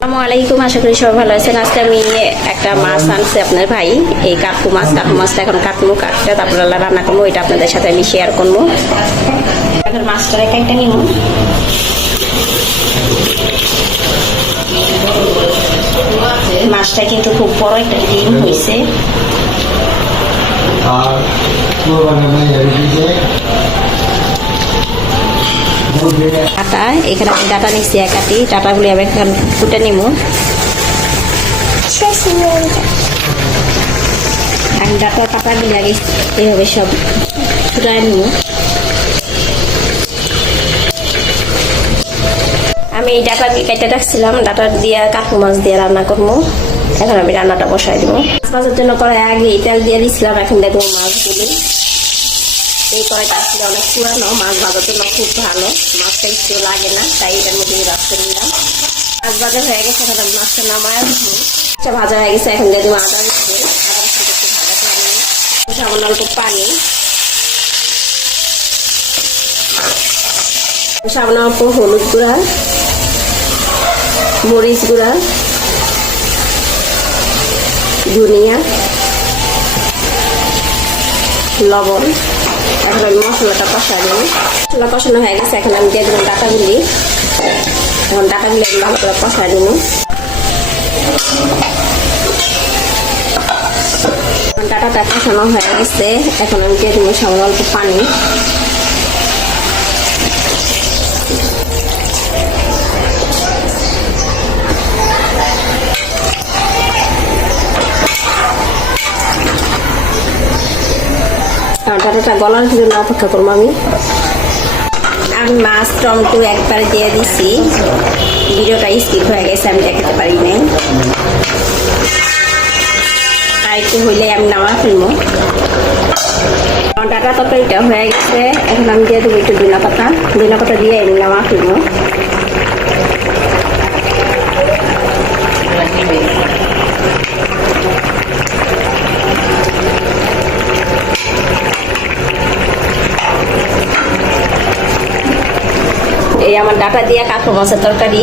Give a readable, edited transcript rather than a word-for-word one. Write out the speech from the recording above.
আসসালামু আলাইকুম, আশা করি সবাই ভালো আছেন। আজকে আমি একটা মাছ আনছি আপনার ভাই, এই কাকু মাছটা এখন কাটবো, কাটতে তারপর রান্না করবো, এটা আপনাদের সাথে আমি শেয়ার করবো। এখন মাছটা একটা নিব, মাছটা কিন্তু খুব বড় একটা ডিম হয়েছে। ডাটা, এখানে আমি ডাটা নিচ্ছি একাটি, ডাটাগুলি আমি এখন ফুটে নিব। আমি ডাটার পাতাগুলি আগে এইভাবে সব ফুটাই নিব। আমি এই ডাটা কেটে রাখছিলাম, ডাটা দিয়ে কাকু মাছ দিয়ে রান্না করবো। এখন আমি রান্নাটা বসাই দিব। মাছের জন্য কড়াই আগে তেল দিয়ে দিচ্ছিলাম, এখন দেখবো মাছগুলি। এই কড়াইটা আসলে অনেক পুরানো, মাছ ভাজার জন্য খুব ভালো, মাছটা একটু লাগে না, তাই এটার মধ্যে রাখতে নিলাম। মাছ ভাজা হয়ে গেছে, এখন আমি মাছটা নামায় আসবো। আচ্ছা, ভাজা হয়ে গেছে, এখন দিয়ে দেবো আদা রসুন। আদা রসুন একটু ভাজাতে হবে, সামান্য অল্প পানি, সামান্য অল্প হলুদ গুঁড়া, মরিচ গুঁড়া, ধনিয়া, লবণ। এখন আমি মশলাটা কষাই দেবো। মশলা কষানো হয়ে গেছে, এখন আমি দিয়ে দেবো ডাটাগুলি। এখন ডাটাগুলি আমি ভালো করে কষাই দেবো। ডাটাটা কষানো হয়ে গেছে, এখন আমি দিয়ে দেবো সামান্য অল্প পানি। ডাটাটা গলার জন্য অপেক্ষা করবো। আমি মাছ টমেটো একবার দিয়ে দিছি, ভিডিওটা স্কিপ হয়ে গেছে, আমি দেখাতে পারি নাই। আর একটু হইলে আমি নামা ফেলবো। ডাটা তরকারিটা হয়ে গেছে, এখন আমি দিয়ে দেবো একটু ধনিয়া পাতা দিয়ে আমি নামা ফেলবো। এই আমার ডাটা দিয়ে কাকু মাছের তরকারি।